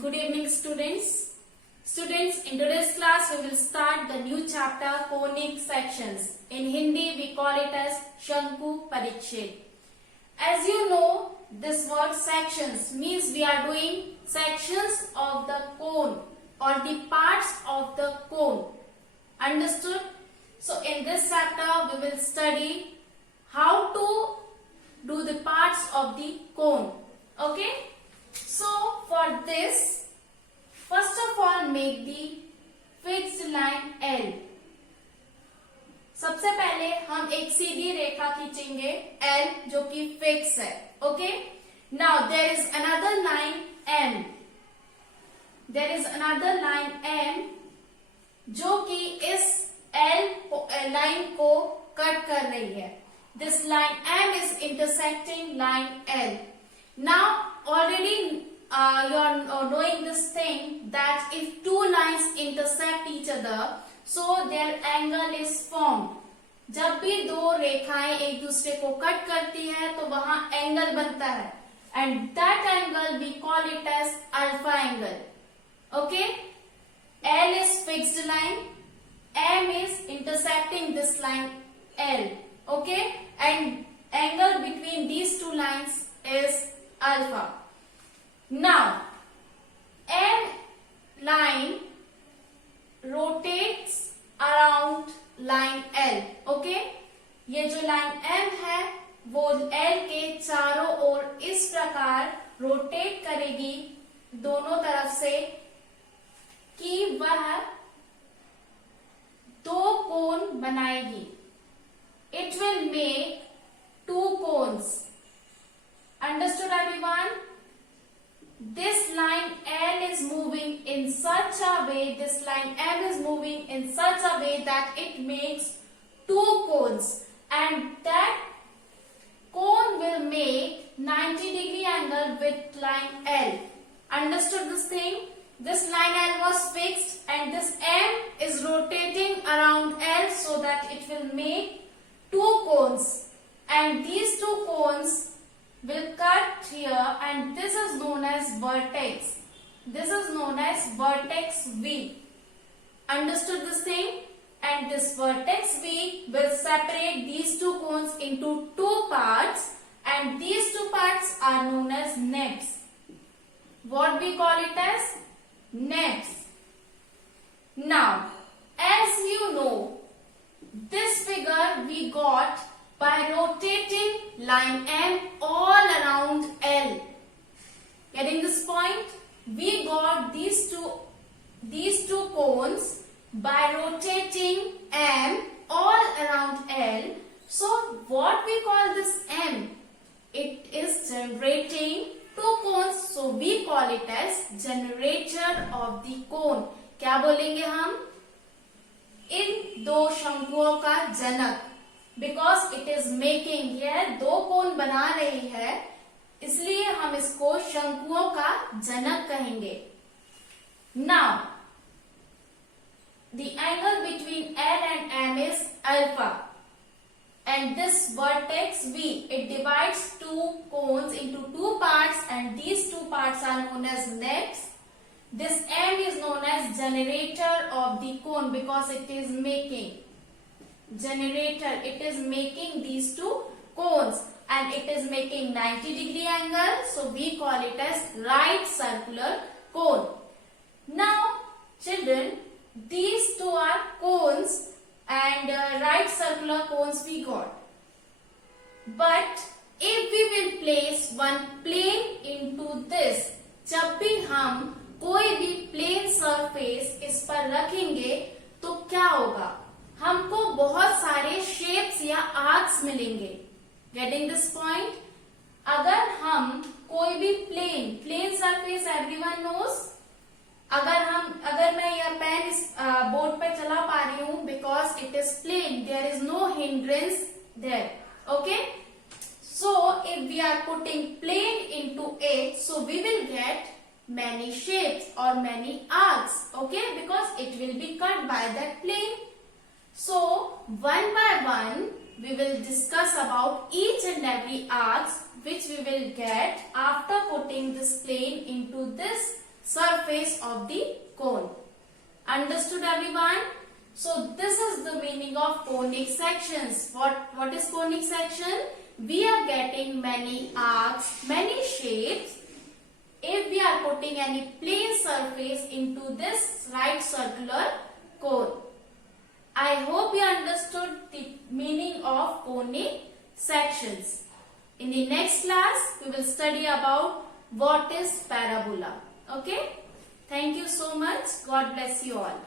Good evening, students. Students, in today's class we will start the new chapter conic sections. In Hindi we call it as Shanku Pariched. As you know, this word sections means we are doing sections of the cone or the parts of the cone. Understood? So in this chapter we will study how to do the parts of the cone. Okay? So for this, first of all make the fixed line L. सबसे पहले हम एक सीधी रेखा खींचेंगे L जो कि fix है. Okay. Now there is another line M. There is another line M जो कि इस L लाइन को कट कर रही है. This line M is intersecting line L. Now already you are knowing this thing that if two lines intersect each other, so their angle is formed. जब भी दो रेखाएं एक दूसरे को कट करती है तो वहां एंगल बनता है and that angle we call it as alpha angle. Okay? L is fixed line, M is intersecting this line L. Okay? And angle between these two lines is alpha. Now, M line rotates around line L. Okay? ये जो line M है वो L के चारों ओर इस प्रकार rotate करेगी दोनों तरफ से कि वह दो कोन बनाएगी. It will make two cones. Understood, everyone? This line L is moving in such a way, this line M is moving in such a way that it makes two cones, and that cone will make 90-degree angle with line L. Understood this thing? This line L was fixed and this M is rotating around L so that it will make two cones, and these two cones will cut here, and this is known as vertex. This is known as vertex V. Understood this thing? And this vertex V will separate these two cones into two parts, and these two parts are known as naps. What we call it as? Naps. Now, as you know, this figure we got by rotating line M all around L. Getting this point? We got these two cones by rotating M all around L. So what we call this M? It is generating two cones. So we call it as generator of the cone. क्या बोलेंगे हम? इन दो शंकुओं का जनक. Because it is making, यह दो कोण बना रही है, इसलिए हम इसको शंकुओं का जनक कहेंगे. Now, the angle between L and M is alpha, and this vertex V, it divides two cones into two parts, and these two parts are known as naps. This M is known as generator of the cone because it is making. Generator, it is making these two cones and it is making 90-degree angle, so we call it as right circular cone. Now children, these two are cones and right circular cones we got, but if we will place one plane into this, जब भी हम कोई भी plane surface इस पर रखेंगे तो क्या होगा? हमको बहुत सारे शेप्स या आर्क्स मिलेंगे. Getting this point? अगर कोई भी प्लेन सरफेस एवरीवन नोस, अगर मैं यह पेन इस बोर्ड पे चला पा रही हूं because it is plane, there is no hindrance there. Okay, so if we are putting plane into it, so we will get many shapes or many arcs. Okay, because it will be cut by that plane. So one by one we will discuss about each and every arcs which we will get after putting this plane into this surface of the cone. Understood everyone? So this is the meaning of conic sections. What is conic section? We are getting many arcs, many shapes if we are putting any plane surface into this right circular cone. I hope you understood the meaning of conic sections. In the next class, we will study about what is parabola. Okay? Thank you so much. God bless you all.